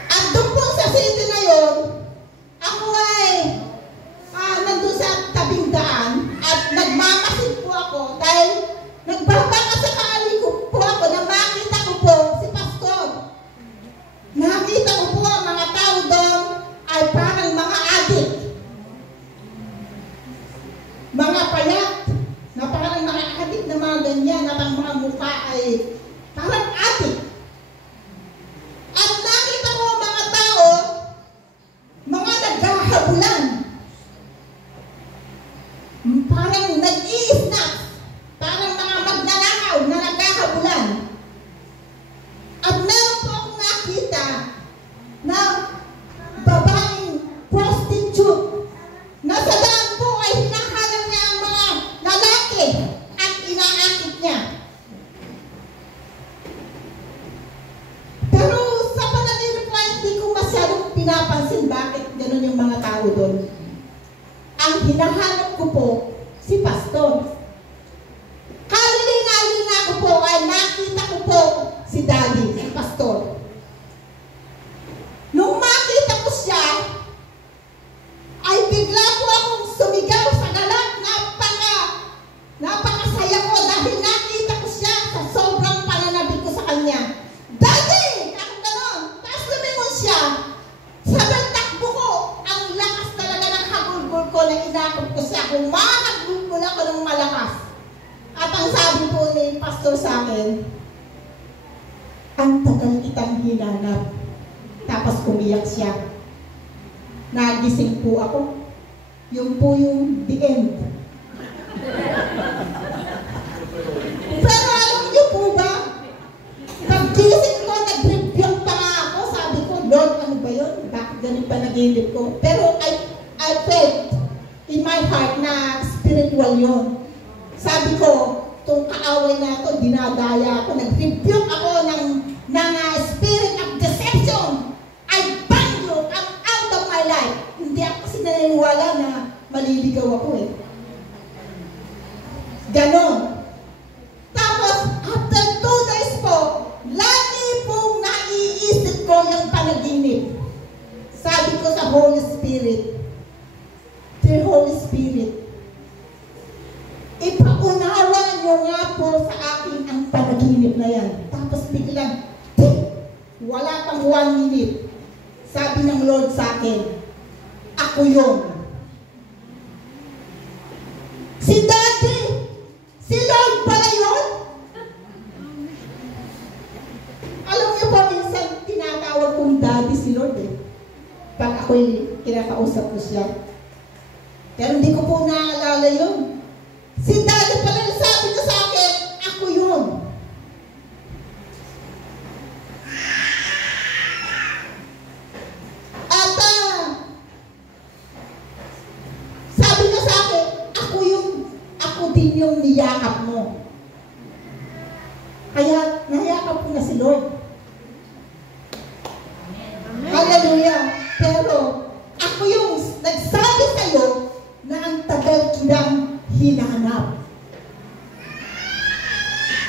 At doon po sa city na yun, ako ay nandun sa tabing daan at nagmamasid po ako dahil nagbabaka sa kali ko po ako na makita ko po si Pastor. Nakita ko po ang mga tao doon ay parang mga adik. Mga payat na parang mga adik na mga ganyan at ang mga mukha ay parang adik. At nakita ko mga tao, mga naghahabulan. Parang nag-i-snap. Parang mga magnanakaw na naghahabulan. At meron po akong nakita na babaeng prostitute na sa daan po ay hinahanap niya ang mga lalaki at inaakit niya. Pero sa panaginip ko ay hindi ko masyadong pinapansin bakit gano'n yung mga tao doon. Ang hinahanap ko po, si pastor. Kalilina-lina ko po ay nakita ko po si daddy, si pastor. Nung makita ko siya, ay bigla po akong sumigaw sa galat. Napakasaya ko dahil nakita ko siya sa sobrang pananabik ko sa kanya. Daddy! Ako ganon. Tapos lumingon siya. Sabay takbo ko. Ang lakas talaga ng hagulgol ko na inakot ko siya. Kung mahagulgol ako ng malakas. At ang sabi po ni pastor sa akin, ang tagal kitang hinanap. Tapos umiyak siya. Nagising po ako. Yung po yung the end. Pero alam niyo po ba? Paggising ko, nag-rebuke pa nga ako. Sabi ko, Lord, ano ba yun? Bakit ganun pa naginip ko? Pero I felt in my heart na spiritual yun. Sabi ko, itong kaaway na ito, dinadaya ako. Nag-rebuke ako ng spirit of deception. I bind you. I'm out of my life. Hindi ako kasi naniniwala na maliligaw ako eh. Ganon. Tapos, after 2 days po, lagi pong naiisip ko yung panaginip. Sabi ko sa Holy Spirit, Dear Holy Spirit, ipaunawa niyo nga po sa akin ang panaginip na yan. Tapos biglang, wala pang 1 minute. Sabi ng Lord sa akin, ako yun. Si Daddy, si Lord pala yun. Alam niyo po, minsan tinatawag kong Daddy si Lord eh. Pag ako'y kinakausap ko siya. Pero hindi ko po naaalala yun. Si Daddy pala, sabi niya sa akin, ako yun. At sabi niya sa akin, ako din yung niyakap mo. Kaya nayakap ko na si Lord. Hallelujah. Pero ako yung nagsabi sa'yo na ang tagal kitang hinanap.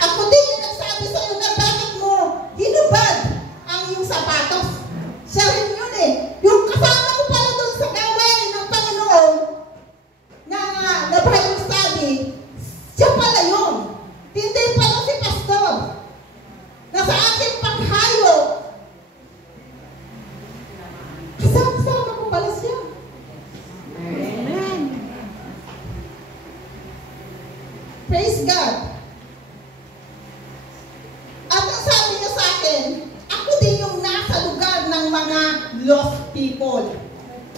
Ako din yung nagsabi sa'yo na bakit mo hinubad ang iyong sapatos. Siya rin yun eh. Yung kasama ko pala doon sa gawain ng Panginoon na Bible study, siya pala yun. Hindi pala si pastor na sa aking paghayo. Kasama ko pala siya. Amen. Praise God. At ang sabi niya sa akin, ako din yung nasa lugar ng mga lost people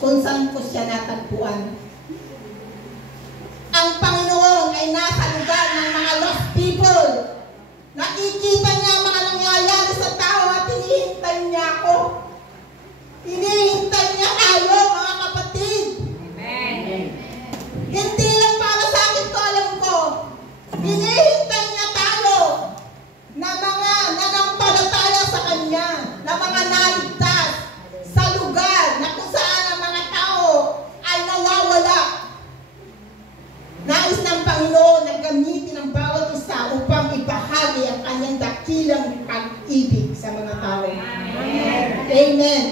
kung saan ko siya natagpuan. Ang Panginoon ay nasa lugar ng mga lost people. Nakikita niya ang mga nangyayari sa tao at hinihintay niya ako. Hinihintay niya tayo, mga kapatid. Amen. Hindi lang para sa akin to, alam ko. Hinihintay niya tayo na mga nanampalataya sa Kanya, na mga naligtas sa lugar na kung saan ang mga tao ay nawawala. Nais ng Panginoon na gamitin ang bawat isa upang ibahagi ang Kanyang dakilang pag-ibig sa mga tao. Amen. Amen.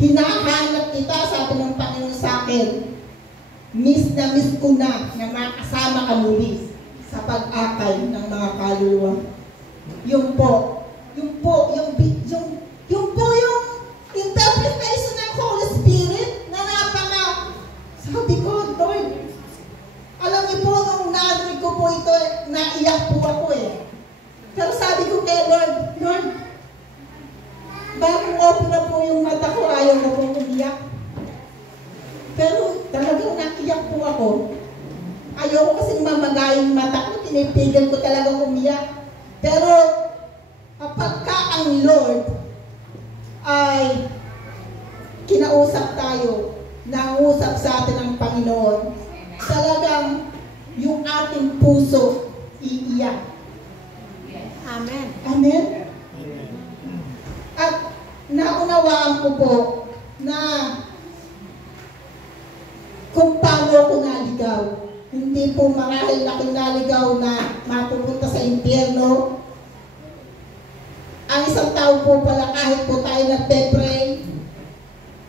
Hinahanap kita, sabi ng Panginoon sa akin. Miss na miss ko na makasama ka muli sa pag-akay ng mga kaluluwa. Yung interpretation ng Holy Spirit na sabi ko, Lord, alam niyo po, nung narinig ko po ito, naiyak po ako eh. Pero sabi ko kay Lord, bagong open na po yung mata ko, ayaw na po umiyak. Pero talagang naiyak po ako. Ayaw ko kasing mamagay yung mata ko, tinipigil ko talagang umiyak. Pero kapag ang ang Lord ay kinausap tayo, nangusap sa atin ang Panginoon, talagang yung ating puso iiyak. Amen. Amen? At naunawaan ko po na kung paano ako naligaw. Hindi po marahil aking naligaw na mapupunta sa impyerno. Ang isang tao po pala, kahit po tayo nagpe-pray,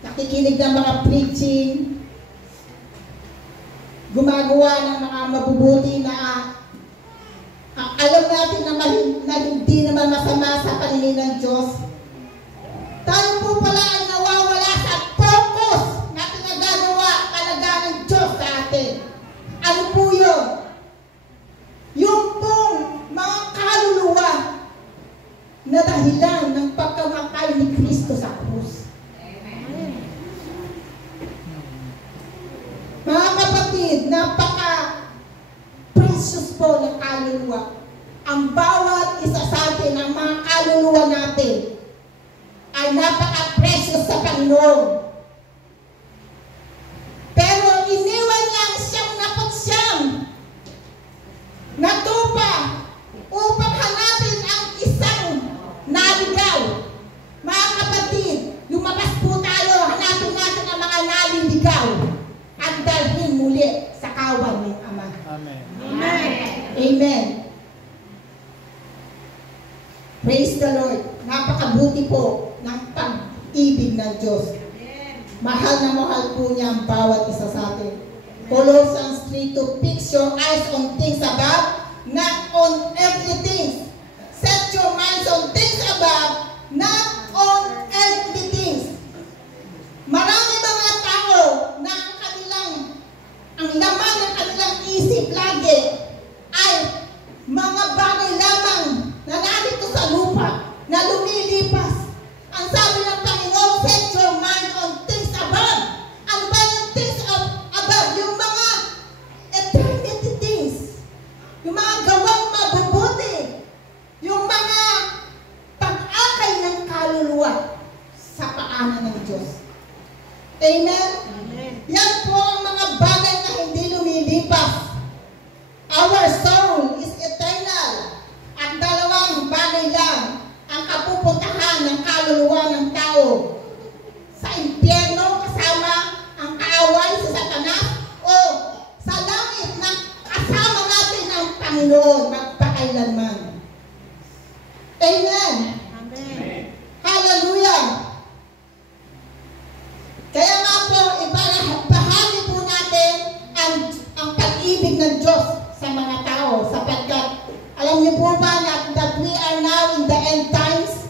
nakikinig ng mga preaching, gumagawa ng mga mabubuti na alam natin na hindi naman masama sa paningin ng Diyos. Tayo po pala ay nawawala sa focus na pinagagawa talaga ng Diyos sa atin. Ano po yun? Yung pong mga kaluluwa na dahilan ng pagkamatay ni Kristo sa krus. Mga kapatid, napaka-precious po ng kaluluwa. Ang bawat isa sa atin, ang mga kaluluwa natin, ay napaka-precious sa Panginoon. Pero iniwan niya ang siyang napagsyam na tupa upang hanapin ang isang naligaw. Mga kapatid, lumabas po tayo, hanapin natin ang mga naliligaw at dalhin muli sa kawan ng Ama. Amen. Amen. Amen. Praise the Lord. Napakabuti po ng pag-ibig ng Diyos. Mahal na mahal po niya ang bawat isa sa atin. Colossians 3, to fix your eyes on things above, not on earthly things. Set your minds on things above, not on earthly things. Marami mga tao na ang laman ng kanilang isip lagi ay mga bagay lamang na narito sa lupa, na lumilipas. Ang sabi ng Panginoon, set your mind on things above. Ano ba yung things above? Yung mga eternity things. Yung mga gawang mabubuti. Yung mga pag-akay ng kaluluwa sa paanan ng Diyos. Amen? Amen. Yan po ang mga bagay na hindi lumilipas. Our soul is eternal. At dalawang bagay lang ang kapupuntahan ng kaluluwa ng tao. Sa impyerno kasama ang kaaway sa Satanas o sa langit na kasama natin ang Panginoon magpakailanman. Amen. Amen. Hallelujah. Kaya nga po, ibahagi po natin ang pag-ibig ng Diyos sa mga tao sapagkat alam niyo po ba that we are now in the end times?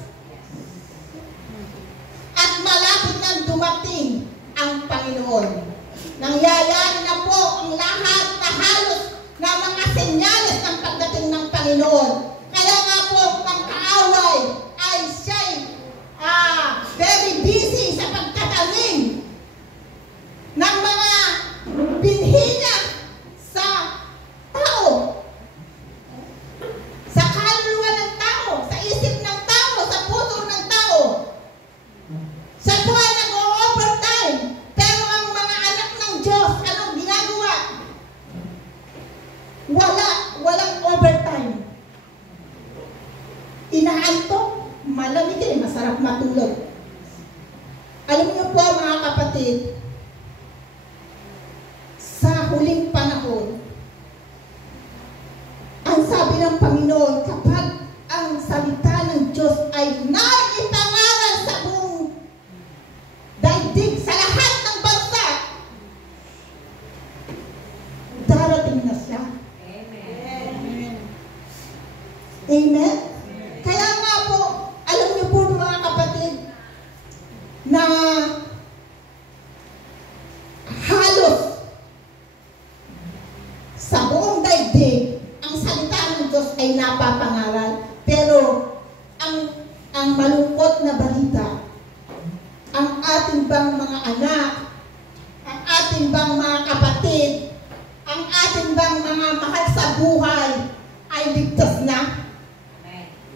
At malapit nang dumating ang Panginoon. Nangyayari na po ang lahat na halos na mga senyales ng pagdating ng Panginoon. Kaya nga po, ang kaaway ay siya'y very busy sa pagtatanim ng mga binhi niya sa tao. Sa kaluluwa ng tao, sa isip ng tao, sa puso ng tao. Sa buhay nag-o-overtime. Pero ang mga anak ng Diyos, anong ginagawa? Walang overtime. Inaantok, malamig eh, masarap matulog. Alam niyo po mga kapatid, sa huling panahon, ang sabi ng Panginoon, kapag ang salita ng Diyos ay naipangaral sa buong daigdig, sa lahat ng bansa, darating na siya. Amen. Amen? Kaya nga po, alam niyo po mga kapatid, na halos sa buong daigdig, ang salita ng Diyos ay napapangaral. Pero ang malungkot na balita, ang ating bang mga anak, ang ating bang mga kapatid, ang ating bang mga mahal sa buhay ay ligtas na?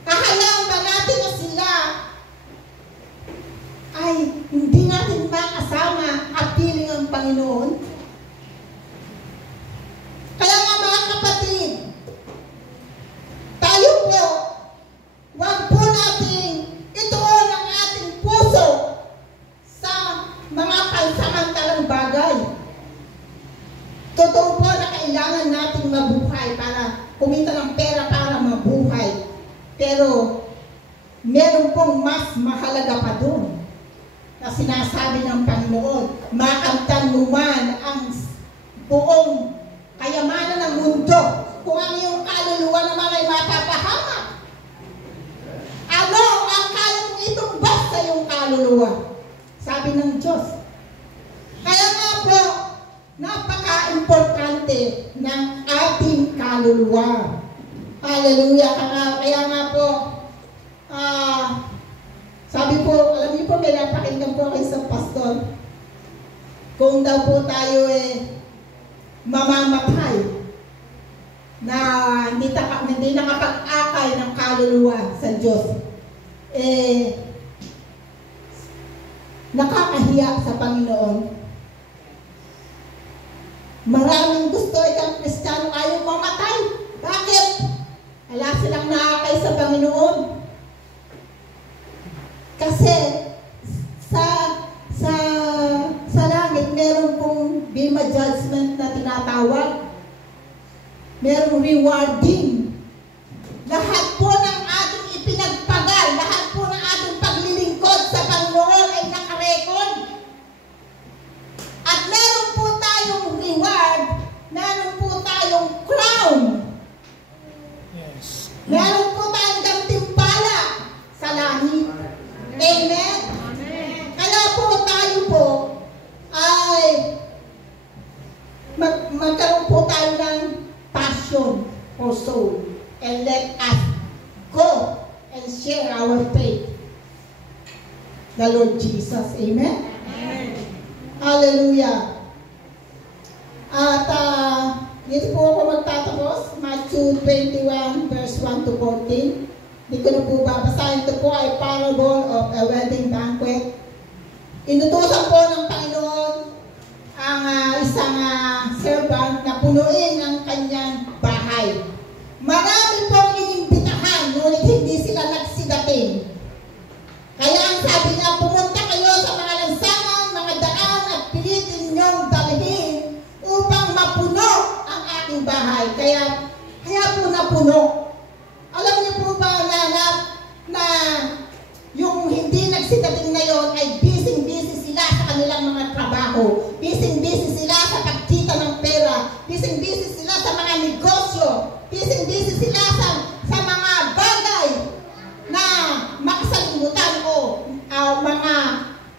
Kahayaan ba natin na sila Pero meron pong mas mahalaga pa doon na sinasabi ng Panginoon, makamtan mo man ang buong kayamanan ng mundo kung ang iyong kaluluwa naman ay mapapahamak. Ano ang kaya mong itumbas sa iyong kaluluwa? Sabi ng Diyos. Kaya nga po, napaka-importante ng ating kaluluwa. Hallelujah. Kaya nga po, sabi po, alam niyo po, may napakinggan po kayo sa pastor. Kung daw po tayo mamamatay, na hindi nakapag-akay ng kaluluwa sa Diyos, nakakahiya sa Panginoon. Maraming gusto ang Kristiyano ayaw mamatay. Bakit? Wala silang nakakay sa Panginoon. Kasi sa langit meron pong bima judgment na tinatawag. Merong rewarding. Lahat po ng ating ipinagpagal, lahat po ng ating paglilingkod sa Panginoon ay nakarecord. At meron po tayong reward, meron po tayong crown. Yes. Meron po tayong gantimpala sa langit. Amen? Amen. Kaya po tayo po ay magkaroon po tayo ng passion for soul, and let us go and share our faith. The Lord Jesus. Amen? Amen. Hallelujah. At dito po ako magtatapos. Matthew 21 verse 1 to 14. Hindi ko na po babasahin. Ito po ay parable of a wedding banquet. Inutusan po ng Panginoon ang isang servant na punuin ang kanyang bahay. Marami pong inimbitahan, ngunit hindi sila nagsidating. Kaya ang sabi niya, pumunta kayo sa mga lansangan, mga daan at pilitin niyong dalhin upang mapuno ang aking bahay. Kaya po napuno. Alam niyo po ba na yung hindi nagsidating na yon ay busy sila sa kanilang mga trabaho. Busy sila sa pagkita ng pera. Busy sila sa mga negosyo. Busy sila sa mga bagay na makasalimutan o mga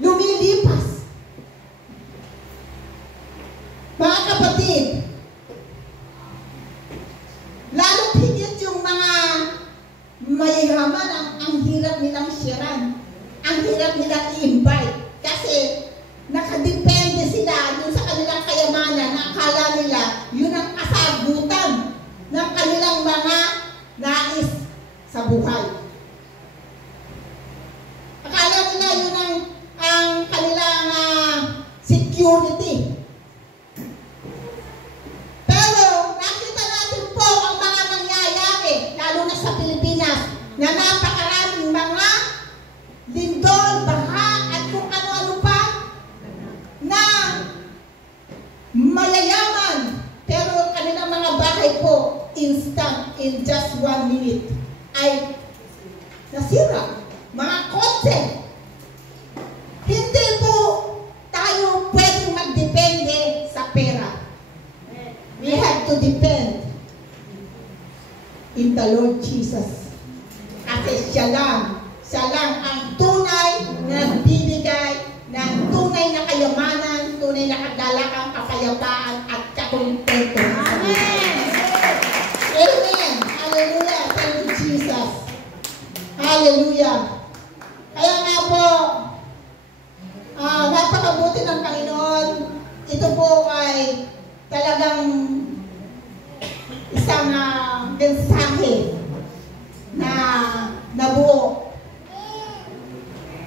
lumilipas. Mga kapatid, lalo't higit yung mga mayayaman, ang hirap nilang sharean. Ang hirap nilang i-invite. Kasi nakadepende sila dun sa kanilang kayamanan na akala nila yun ang kasagutan ng kanilang mga nais sa buhay. Akala nila yun ang kanilang security. Pero nakita natin po ang mga nangyayari, lalo na sa Pilipinas, na napakaraming mga lindol, baha, at kung ano-ano pa na mayayaman. Pero kanilang mga bahay po, instant, in just 1 minute, ay nasira. Mga kotse. Hindi po tayo pwedeng magdepende sa pera. We have to depend in the Lord Jesus. Kasi siya lang ang tunay na nagbibigay ng tunay na kayamanan, tunay na kagalakan, kapayapaan at kakumpleto. Amen! Amen! Hallelujah! Thank you, Jesus! Hallelujah! Kaya nga po, napakabuti ng Panginoon. Ito po ay talagang isang mensahe na nabuo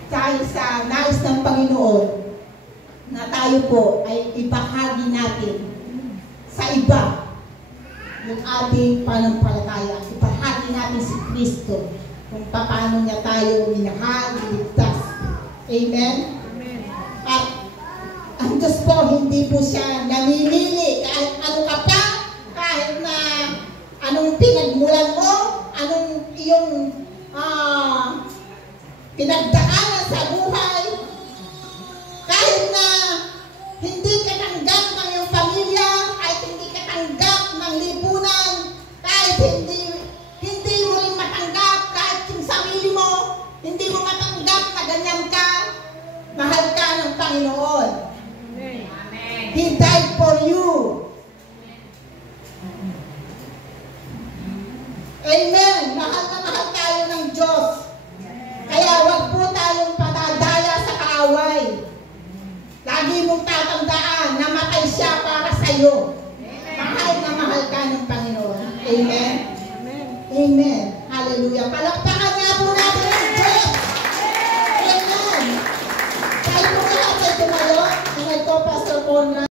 tayo sa nais ng Panginoon na tayo po ay ibahagi natin sa iba yung ating panampalataya. Ibahagi natin si Kristo kung paano niya tayo minahal, iligtas. Amen? Amen. At ang Diyos po, hindi po siya namimili. Kahit ano ka pa, kahit na anong pinagmulan mo, anong iyong pinagdaanan sa buhay, kahit na hindi ka tanggap ng iyong pamilya, kahit hindi ka tanggap ng lipunan, kahit hindi mo rin matanggap, kahit yung sarili mo, hindi mo matanggap na ganyan ka, mahal ka ng Panginoon. Amen. He died for you. Amen. Mahal na mahal tayo ng Diyos. Kaya wag po tayong patadaya sa kaaway. Lagi mong tatandaan, namatay siya para sa iyo. Mahal na mahal ka ng Panginoon. Amen. Amen. Amen. Hallelujah. Palakpakan nga po natin ang Diyos. Amen. Tayo po lahat ay tumayo. Ingay ko, Pastor Paul.